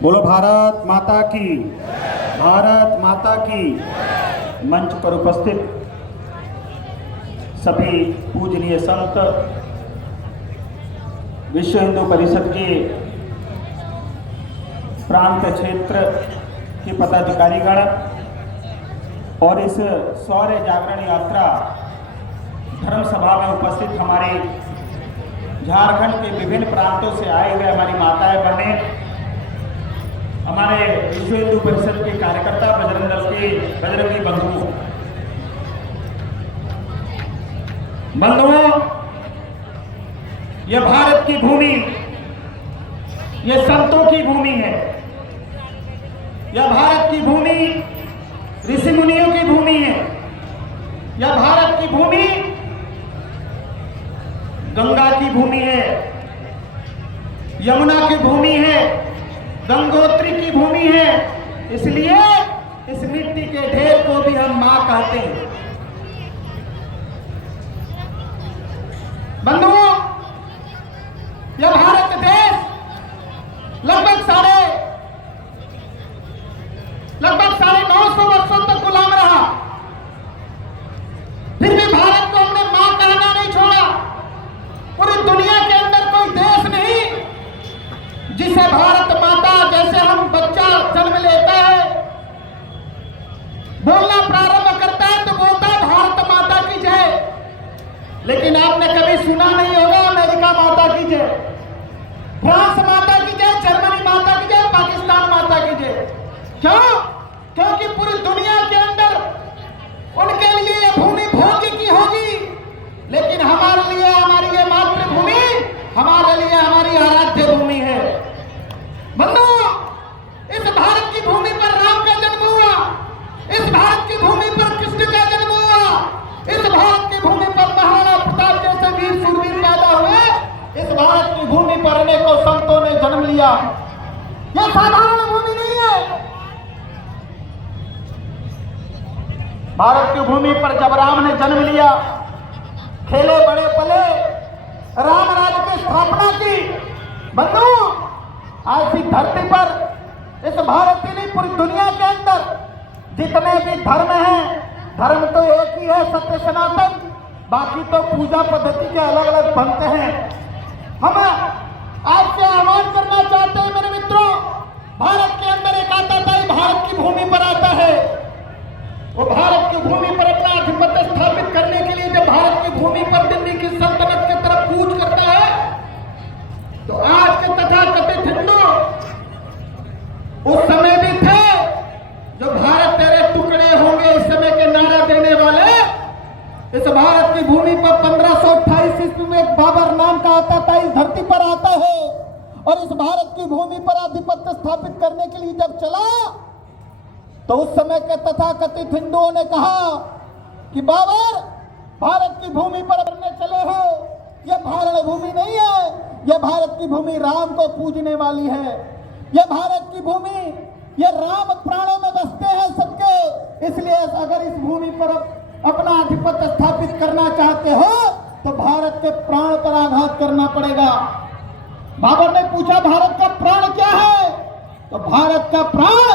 बोलो भारत माता की, भारत माता की। मंच पर उपस्थित सभी पूजनीय संत, विश्व हिंदू परिषद के प्रांत क्षेत्र के पदाधिकारीगण और इस शौर्य जागरण यात्रा धर्म सभा में उपस्थित हमारे झारखंड के विभिन्न प्रांतों से आए हुए हमारी माताएं बहनें, हमारे विश्व हिंदू परिषद के कार्यकर्ता, बजरंग दल के बजरंगी बंधुओं, यह भारत की भूमि, यह संतों की भूमि है। यह भारत की भूमि ऋषि मुनियों की भूमि है। यह भारत की भूमि गंगा की भूमि है, यमुना की भूमि है, गंगोत्री की भूमि है। इसलिए इस मिट्टी के ढेर को भी हम मां कहते हैं। बंधुओं, यह भारत देश लगभग साढ़े 900 वर्षों तक गुलाम रहा, फिर भी भारत को हमने मां कहना नहीं छोड़ा। पूरी दुनिया के अंदर कोई देश नहीं जिसे भारत माता, जैसे हम बच्चा जन्म लेता है, बोलना प्रारंभ करता है तो बोलता है भारत माता की जय। लेकिन आपने कभी सुना नहीं होगा अमेरिका माता की जय, फ्रांस माता की जय, जर्मनी माता की जय, पाकिस्तान माता की जय। क्यों? क्योंकि पूरी दुनिया के अंदर उनके लिए यह भूमि भोग्य की होगी, लेकिन हमारे लिए हमारी ये मातृभूमि, हमारे लिए हमारी आराध्य भूमि है। बंधुओं, इस भारत की भूमि पर राम का जन्म हुआ, इस भारत की भूमि पर कृष्ण का जन्म हुआ, इस भारत की भूमि पर महाराणा प्रताप जैसे वीर शूरवीर पैदा हुए, इस भारत की भूमि पर अनेकों संतों ने जन्म लिया। यह साधारण भूमि नहीं है। भारत की भूमि पर जब राम ने जन्म लिया, खेले बड़े पले, राम राज्य की स्थापना की। बंधुओं, आज की धरती पर, इस भारत की नहीं पूरी दुनिया के अंदर जितने भी धर्म हैं, धर्म तो एक ही है, सत्य सनातन। बाकी तो पूजा पद्धति के अलग अलग बनते हैं। हम आपसे आह्वान करना चाहते हैं मेरे मित्रों, भारत के अंदर एक आताताई भारत की भूमि पर आता है। वो भारत की भूमि पर अपना आधिपत्य स्थापित करने के लिए जब भारत की भूमि पर दिल्ली की सल्तनत की तरफ कूच करता है, तो आज के तथाकथित हिंदू उस समय भी थे जो भारत तेरे टुकड़े होंगे इस समय के नारा देने वाले। इस भारत की भूमि पर 1528 ईस्वी में एक बाबर नाम का आताताई इस धरती पर आता है और इस भारत की भूमि पर आधिपत्य स्थापित करने के लिए जब चला, तो उस समय के तथाकथित हिंदुओं ने कहा कि बाबर, भारत की भूमि पर करने चले हो, यह भारत भूमि नहीं है, यह भारत की भूमि राम को पूजने वाली है। यह भारत की भूमि, यह राम प्राणों में बसते हैं सबके। इसलिए अगर इस भूमि पर अपना आधिपत्य स्थापित करना चाहते हो तो भारत के प्राण पर आघात करना पड़ेगा। बाबर ने पूछा, भारत का प्राण क्या है? तो भारत का प्राण,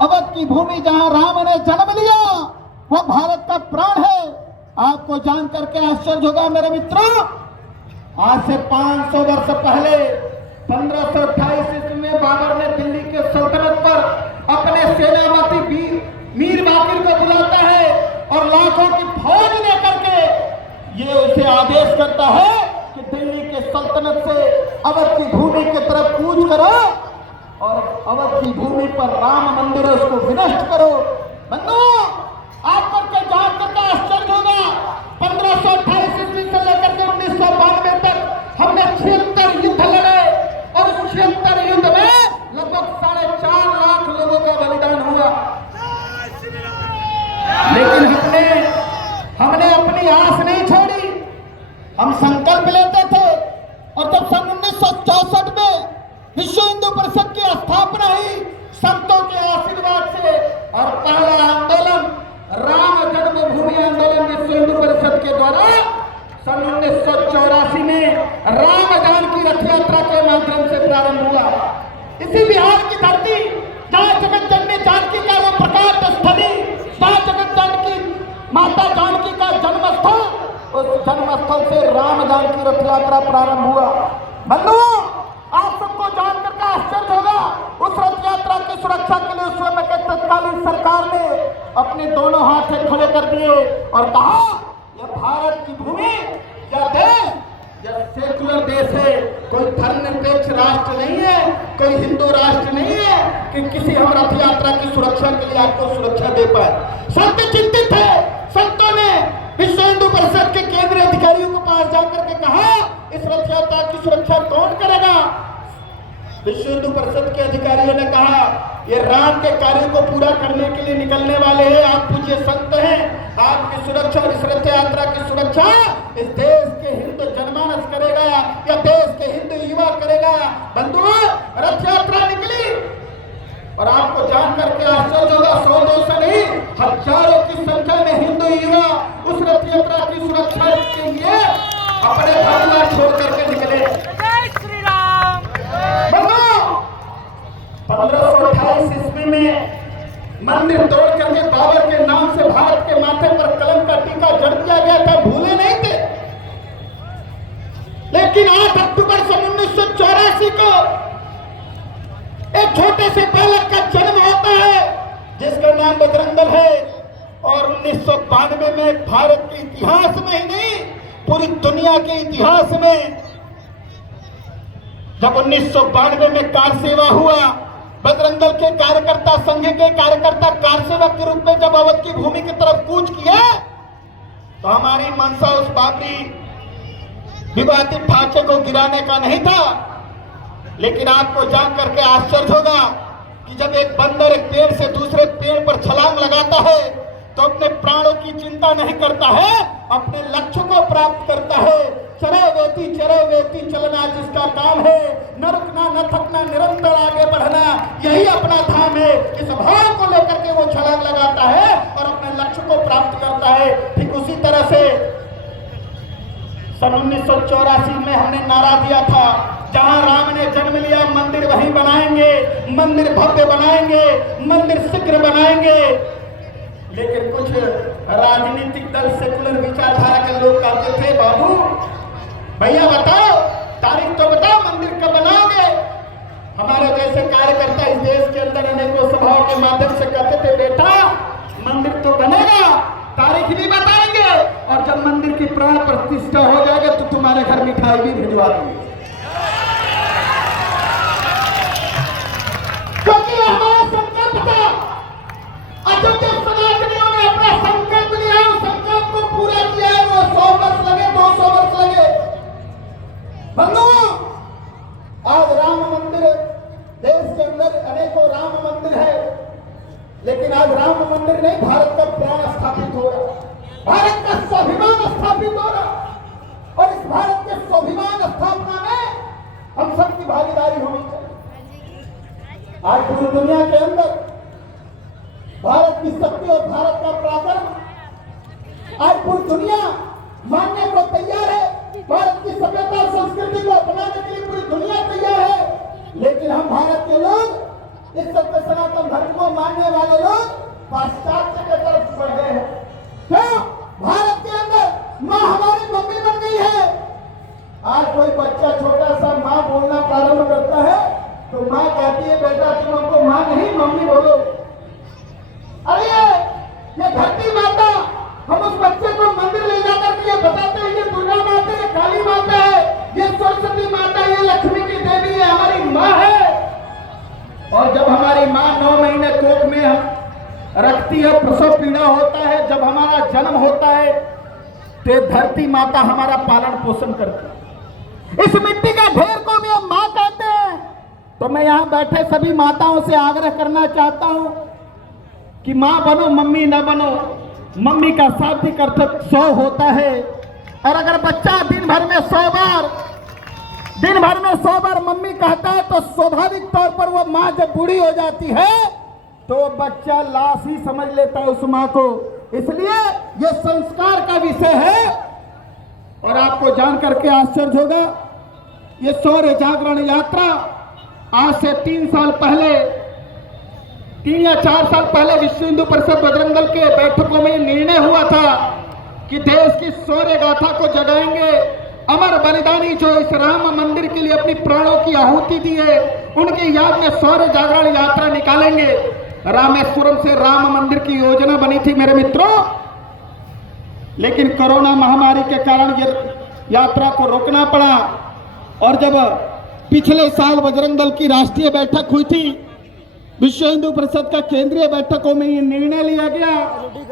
अवध की भूमि जहां राम ने जन्म लिया, वह भारत का प्राण है। आपको जान करके आश्चर्य होगा मेरे मित्रों, आज से 500 वर्ष पहले 1528 ईस्वी में बाबर ने दिल्ली के सल्तनत पर अपने सेनापति मीर बाकिर को बुलाता है और लाखों की फौज लेकर के ये उसे आदेश करता है कि दिल्ली के सल्तनत से अवध की भूमि की तरफ कूच करो और अवध की भूमि पर राम मंदिर है उसको विनष्ट करो। बंधुओं, आप करके जान करके आश्चर्य होगा, 1528 ईस्वी से लेकर के 1992 तक हमने 76 युद्ध लड़े और उस 76 युद्ध में लगभग 4.5 लाख लोगों का बलिदान हुआ। लेकिन हमने अपनी आस नहीं छोड़ी, हम संकल्प लेते थे। और जब सन 1964 में विश्व हिंदू परिषद की स्थापना हुई संतों के आशीर्वाद से, और पहला आंदोलन राम जन्मभूमि आंदोलन विश्व हिंदू परिषद के द्वारा सन 1984 में राम जानकी रथ यात्रा के माध्यम से प्रारंभ हुआ। इसी बिहार की धरती, स्थली, पांच जगत जानकी माता जानकी का जन्मस्थल, उस जन्मस्थल से राम जानकी रथ यात्रा प्रारंभ हुआ। बंधुओं, आप सबको जान करके आश्चर्य होगा, उस रथ यात्रा की सुरक्षा के लिए उस समय के तत्कालीन सरकार ने अपने दोनों हाथ खड़े कर दिए और कहा, यह भारत की भूमि, यह देश, यह सेकुलर देश है, कोई धर्मनिरपेक्ष राष्ट्र नहीं है, कोई हिंदू राष्ट्र नहीं है कि किसी हम रथ यात्रा की सुरक्षा के लिए आपको सुरक्षा दे पाए। संत चिंतित है, संतों ने विश्व हिंदू परिषद के केंद्रीय अधिकारियों के पास जाकर के कहा, इस रथ यात्रा की सुरक्षा कौन करेगा? विश्व हिंदू परिषद के अधिकारियों ने कहा, ये राम के कार्य को पूरा करने के लिए निकलने वाले हैं, आप पूज्य संत हैं, आपकी सुरक्षा और इस रथ यात्रा की सुरक्षा इस देश के हिंदू जनमानस करेगा या देश के हिंदू युवा करेगा। बंधुओं, रथ यात्रा निकली और आपको जान करके आश्चर्य होगा, 100-200 नहीं, हजारों की संख्या में हिंदू युवा उस रथ यात्रा की सुरक्षा के लिए अपने घर छोड़ करके निकले। जय श्री राम। 1528 ईस्वी में मंदिर तोड़ करके बाबर के नाम से भारत के माथे पर कलम का टीका जड़ दिया गया था, भूले नहीं थे। लेकिन 8 अक्टूबर सन 1984 को एक छोटे से बालक का जन्म होता है जिसका नाम बजरंग दल है। और 1992 में भारत के इतिहास में ही नहीं, पूरी दुनिया के इतिहास में, जब 1992 में कार सेवा हुआ, बजरंग दल के कार्यकर्ता, संघ के कार्यकर्ता कार सेवक के रूप में जब अवध की भूमि की तरफ कूच किया, तो हमारी मंशा उस बाबरी विवादित ढांचे को गिराने का नहीं था। लेकिन आपको जान करके आश्चर्य होगा कि जब एक बंदर एक पेड़ से दूसरे पेड़ पर छलांग लगाता है तो अपने प्राणों की चिंता नहीं करता है, अपने लक्ष्य को प्राप्त करता है। चरे वेती चलना जिसका काम है, न रुकना न थकना, निरंतर आगे बढ़ना, यही अपना धाम है। इस भाव को लेकर के वो छलांग लगाता है और अपने लक्ष्य को प्राप्त करता है। ठीक उसी तरह से सन 1984 में हमने नारा दिया था, जहां राम ने जन्म लिया मंदिर वहीं बनाएंगे, मंदिर भव्य बनाएंगे, मंदिर शीघ्र बनाएंगे। लेकिन कुछ राजनीतिक दल, सेकुलर विचारधारा के लोग कहते थे, बाबू भैया बताओ, तारीख तो बताओ, मंदिर कब बनाओगे? हमारे जैसे कार्यकर्ता इस देश के अंदर अनेकों सभाओं के माध्यम से कहते थे, बेटा मंदिर तो बनेगा, तारीख भी बताएंगे, और जब मंदिर की प्राण प्रतिष्ठा हो जाएगा तो तुम्हारे घर मिठाई भी भिजवा देंगे। क्योंकि हमारा संकल्प था, अयोध्या सनातनियों ने अपना संकल्प लिया, उस संकल्प को पूरा किया है। वो 100 वर्ष लगे, 200 वर्ष लगे। बंधुओं, आज राम मंदिर, देश के अंदर अनेकों राम मंदिर है, लेकिन आज राम मंदिर नहीं, भारत का प्राण स्थापित हो रहा, भारत का स्वाभिमान स्थापित हो रहा। और इस भारत के स्वाभिमान स्थापना में हम सबकी भागीदारी होनी चाहिए। आज पूरी दुनिया के अंदर भारत की शक्ति और भारत का पराक्रम आज पूरी दुनिया मानने को तैयार है। भारत की सभ्यता और संस्कृति को अपनाने के लिए पूरी दुनिया तैयार है। लेकिन हम भारत के लोग, इस सत्य सनातन धर्म को मानने वाले लोग पाश्चात्य के तरफ बढ़ गए हैं। क्यों? भारत के अंदर माँ हमारी मम्मी बन गई है। आज कोई बच्चा छोटा सा माँ बोलना प्रारंभ करता है तो माँ कहती है, बेटा तुम हमको माँ नहीं मम्मी बोलो। अरे ये धरती माता, हम उस बच्चे को मंदिर ले जाकर के बताते हैं, ये दुर्गा माता है, काली माता है, ये सरस्वती माता, ये लक्ष्मी की देवी है, हमारी माँ है। और जब हमारी माँ 9 महीने कोख में हम रखती है, प्रसव पीड़ा होता है, जब हमारा जन्म होता है तो धरती माता हमारा पालन पोषण करती है। इस मिट्टी का ढेर को भी हम माँ कहते हैं। तो मैं यहाँ बैठे सभी माताओं से आग्रह करना चाहता हूँ कि माँ बनो, मम्मी न बनो। मम्मी का शाब्दिक अर्थ 100 होता है, और अगर बच्चा दिन भर में 100 बार मम्मी कहता है तो स्वाभाविक तौर पर वो माँ जब बूढ़ी हो जाती है तो बच्चा लाश ही समझ लेता है उस माँ को। इसलिए ये संस्कार का विषय है। और आपको जान करके आश्चर्य होगा, ये शौर्य जागरण यात्रा आज से 3 साल पहले 3 या 4 साल पहले विश्व हिंदू परिषद बजरंग दल के बैठकों में निर्णय हुआ था कि देश की शौर्य गाथा को जगाएंगे। अमर बलिदानी जो इस राम मंदिर के लिए अपनी प्राणों की आहुति दी है, उनकी याद में शौर्य जागरण यात्रा निकालेंगे। रामेश्वरम से राम मंदिर की योजना बनी थी मेरे मित्रों, लेकिन कोरोना महामारी के कारण ये यात्रा को रोकना पड़ा। और जब पिछले साल बजरंग दल की राष्ट्रीय बैठक हुई थी, विश्व हिंदू परिषद का केंद्रीय बैठकों में ये निर्णय लिया गया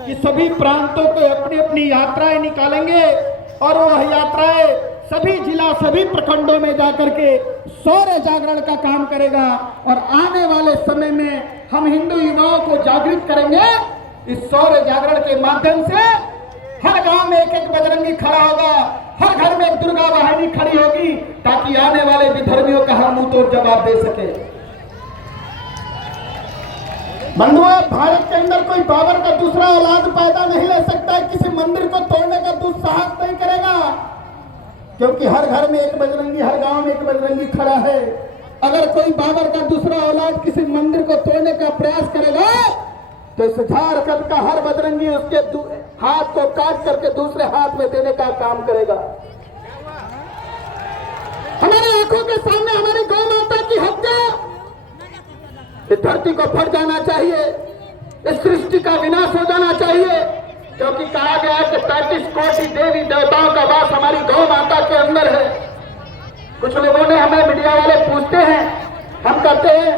कि सभी प्रांतों को अपनी अपनी यात्राएं निकालेंगे और वह यात्राएं सभी जिला सभी प्रखंडों में जाकर के शौर्य जागरण का काम करेगा। और आने वाले समय में हम हिंदू युवाओं को जागृत करेंगे। इस शौर्य जागरण के माध्यम से हर गांव में एक एक बजरंगी खड़ा होगा, हर घर में एक दुर्गा वाहिनी खड़ी होगी, ताकि आने वाले विधर्मियों का हम मुंह तोड़ जवाब दे सके। बंधुओं, भारत के अंदर कोई बाबर का दूसरा औलाद पैदा नहीं ले सकता है, किसी मंदिर को तोड़ने का दुस्साहस नहीं करेगा, क्योंकि हर घर में एक बजरंगी, हर गांव में एक बजरंगी खड़ा है। अगर कोई बाबर का दूसरा औलाद किसी मंदिर को तोड़ने का प्रयास करेगा तो इस झारखंड का हर बजरंगी उसके हाथ को काट करके दूसरे हाथ में देने का काम करेगा। हमारी आंखों के सामने हमारी गौ माता की हत्या, इस धरती को फट जाना चाहिए, इस सृष्टि का विनाश हो जाना चाहिए, क्योंकि कहा गया है कि 35 कोटि देवी देवताओं का वास हमारी गौ माता के अंदर है। कुछ लोगों ने हमें मीडिया वाले पूछते हैं, हम कहते हैं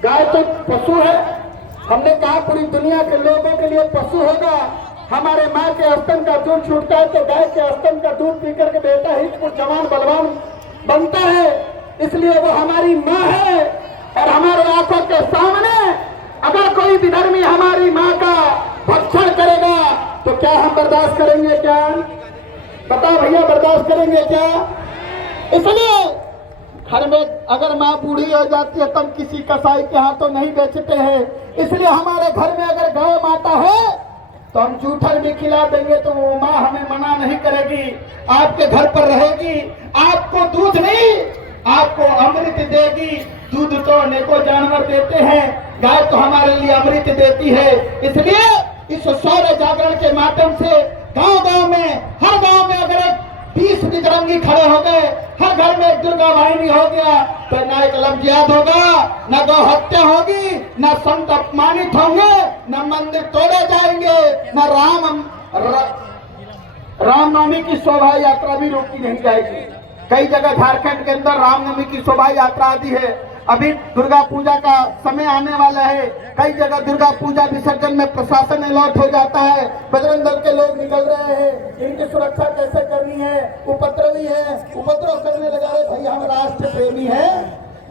गाय तो पशु है। हमने कहा पूरी दुनिया के लोगों के लिए पशु होगा। हमारे माँ के स्तन का दूध छूटता है तो गाय के स्तन का दूध पी करके बेटा हित जवान बलवान बनता है, इसलिए वो हमारी माँ है। और हमारे आंखों के सामने अगर कोई विधर्मी हमारी माँ का भक्षण करेगा तो क्या हम बर्दाश्त करेंगे? क्या बताओ भैया, बर्दाश्त करेंगे क्या? इसलिए घर में अगर माँ बूढ़ी हो जाती है तब किसी कसाई के हाथों नहीं बेचते हैं। इसलिए हमारे घर में अगर गौ माता हो तो हम जूठन भी खिला देंगे तो वो माँ हमें मना नहीं करेगी, आपके घर पर रहेगी, आपको दूध नहीं आपको अमृत देगी। दूध तो अनेकों जानवर देते हैं, गाय तो हमारे लिए अमृत देती है। इसलिए इस शौर्य जागरण के माध्यम से गांव गांव में, हर गांव में अगर 20 विधर्मी खड़े हो गए, हर घर में एक दुर्गा वाहिनी हो गया, तो ना एक लफ्जियात होगा, न गौ हत्या होगी, न संत अपमानित होंगे, न मंदिर तोड़े जाएंगे, न रामनवमी की शोभा यात्रा भी रोकी नहीं जाएगी। कई जगह झारखंड के अंदर रामनवमी की शोभा यात्रा आदि है। अभी दुर्गा पूजा का समय आने वाला है, कई जगह दुर्गा पूजा विसर्जन में प्रशासन अलर्ट हो जाता है, बजरंग दल के लोग निकल रहे हैं, इनकी सुरक्षा कैसे करनी है, उपद्रवी है, उपद्रव करने लगा रहे। भाई हम राष्ट्र प्रेमी हैं,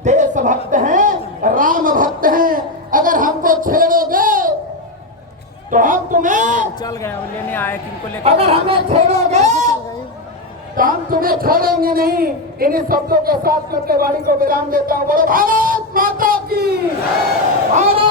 देशभक्त हैं, राम भक्त हैं, अगर हमको छेड़ोगे तो हम तुम्हें चल गया लेने आए किनको लेकर, अगर हमें छेड़ोगे तो हम तुम्हें छोड़ेंगे नहीं। इन्हीं शब्दों के साथ करके वाणी को विराम देता हूँ। बोलो भारत माता की, भारत